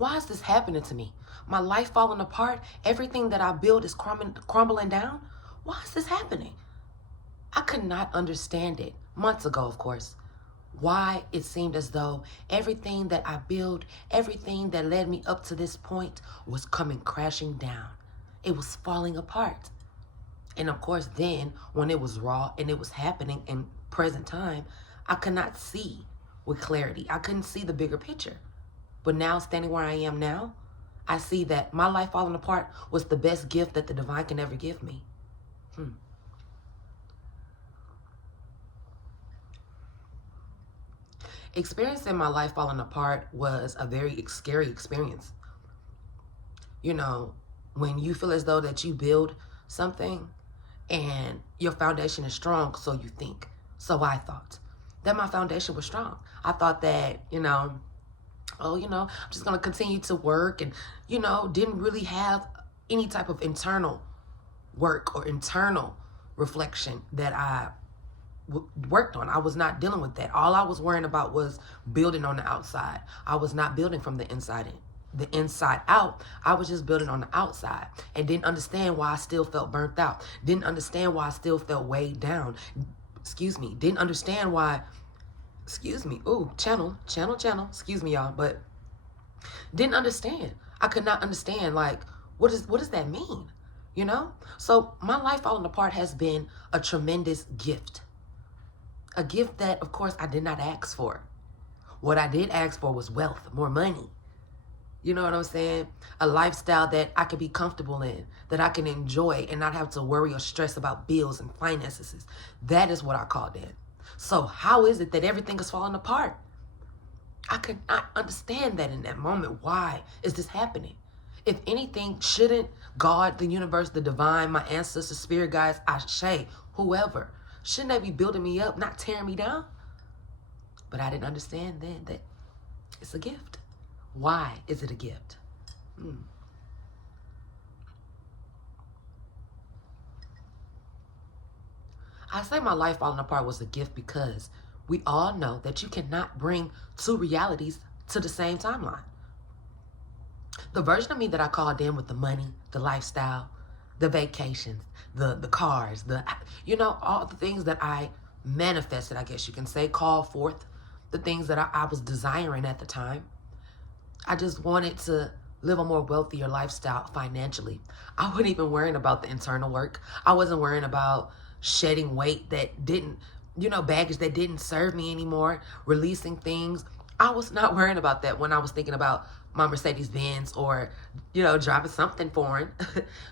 Why is this happening to me? My life falling apart. Everything that I build is crumbling down. Why is this happening? I could not understand it. Months ago, of course. Why it seemed as though everything that I built, everything that led me up to this point was coming crashing down. It was falling apart. And of course, then when it was raw and it was happening in present time, I could not see with clarity. I couldn't see the bigger picture. But now, standing where I am now, I see that my life falling apart was the best gift that the divine can ever give me. Experiencing my life falling apart was a very scary experience. You know, when you feel as though that you build something and your foundation is strong, so you think. So I thought that my foundation was strong. I thought that, I'm just going to continue to work and, didn't really have any type of internal work or internal reflection that I worked on. I was not dealing with that. All I was worrying about was building on the outside. I was not building from the inside in. The inside out, I was just building on the outside and didn't understand why I still felt burnt out. Didn't understand why I still felt weighed down. Didn't understand why, channel. Excuse me, y'all, but didn't understand. I could not understand, like, what does that mean? So my life falling apart has been a tremendous gift. A gift that, of course, I did not ask for. What I did ask for was wealth, more money. You know what I'm saying? A lifestyle that I can be comfortable in, that I can enjoy and not have to worry or stress about bills and finances. That is what I called in. So how is it that everything is falling apart? I could not understand that in that moment. Why is this happening? If anything, shouldn't God, the universe, the divine, my ancestors, spirit guides, Ashe, whoever, shouldn't they be building me up, not tearing me down? But I didn't understand then that it's a gift. Why is it a gift? I say my life falling apart was a gift because we all know that you cannot bring two realities to the same timeline. The version of me that I called in with the money, the lifestyle, the vacations, the cars, all the things that I manifested, I guess you can say, called forth, the things that I was desiring at the time. I just wanted to live a more wealthier lifestyle financially. I wasn't even worrying about the internal work. I wasn't worrying about shedding weight that didn't, baggage that didn't serve me anymore, releasing things. I was not worrying about that when I was thinking about my Mercedes-Benz or, driving something foreign,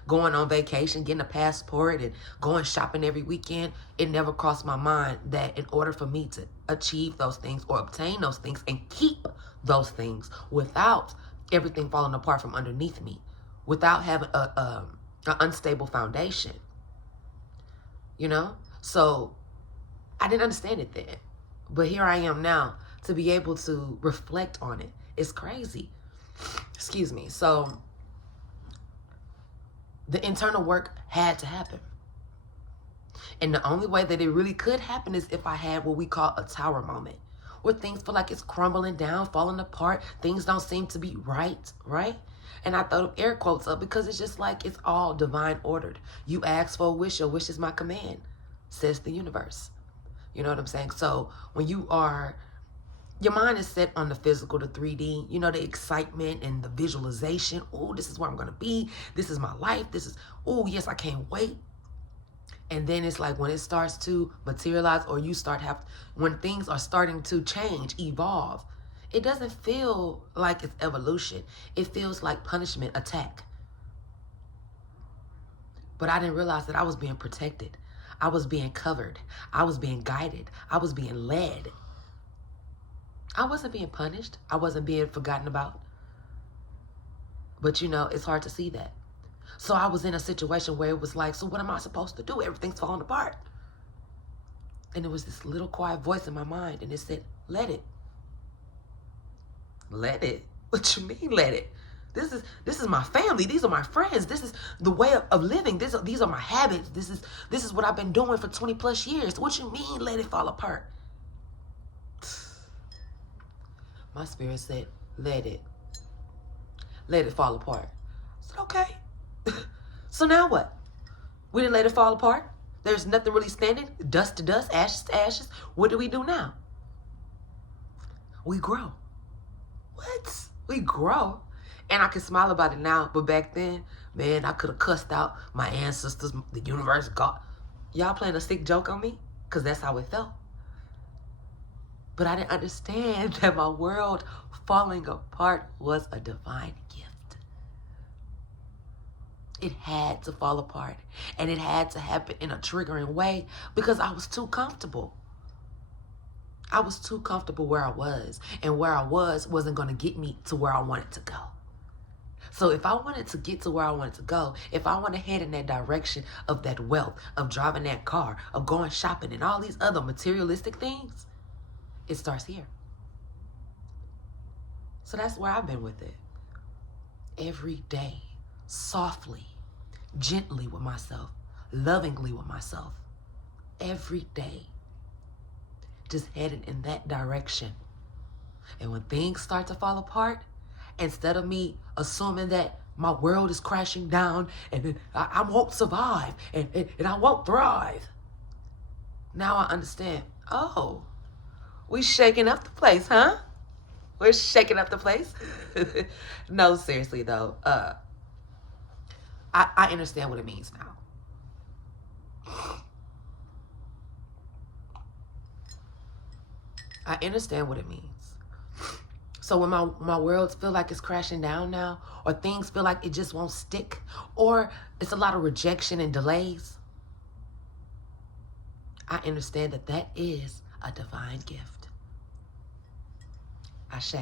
going on vacation, getting a passport and going shopping every weekend. It never crossed my mind that in order for me to achieve those things or obtain those things and keep those things without everything falling apart from underneath me, without having an unstable foundation, So I didn't understand it then. But here I am now to be able to reflect on it. It's crazy. Excuse me. So the internal work had to happen. And the only way that it really could happen is if I had what we call a tower moment, where things feel like it's crumbling down, falling apart. Things don't seem to be right? And I throw air quotes up because it's just like it's all divine ordered. You ask for a wish, your wish is my command, says the universe. You know what I'm saying? So when your mind is set on the physical, the 3D, the excitement and the visualization. Oh, this is where I'm going to be. This is my life. Oh, yes, I can't wait. And then it's like when it starts to materialize or when things are starting to change, evolve, it doesn't feel like it's evolution. It feels like punishment, attack. But I didn't realize that I was being protected. I was being covered. I was being guided. I was being led. I wasn't being punished. I wasn't being forgotten about. But it's hard to see that. So I was in a situation where it was like, so what am I supposed to do? Everything's falling apart. And it was this little quiet voice in my mind, and it said, let it. Let it? What you mean, let it? This is my family. These are my friends. This is the way of living. These are my habits. This is what I've been doing for 20 plus years. What you mean, let it fall apart? My spirit said, let it. let it fall apart. I said, okay. So now what? We didn't let it fall apart. There's nothing really standing. Dust to dust, ashes to ashes. What do we do now? We grow. What? We grow. And I can smile about it now, but back then, man, I could have cussed out my ancestors, the universe, God. Y'all playing a sick joke on me? Because that's how it felt. But I didn't understand that my world falling apart was a divine gift. It had to fall apart. And it had to happen in a triggering way because I was too comfortable. I was too comfortable where I was. And where I was wasn't going to get me to where I wanted to go. So if I wanted to get to where I wanted to go, if I want to head in that direction of that wealth, of driving that car, of going shopping and all these other materialistic things, it starts here. So that's where I've been with it. Every day, softly, gently with myself, lovingly with myself. Every day, just heading in that direction. And when things start to fall apart, instead of me assuming that my world is crashing down and I won't survive and I won't thrive, now I understand, oh, we shaking up the place, huh? We're shaking up the place. No, seriously though, I understand what it means now. I understand what it means. So when my world feel like it's crashing down now, or things feel like it just won't stick, or it's a lot of rejection and delays, I understand that that is a divine gift. Ashe.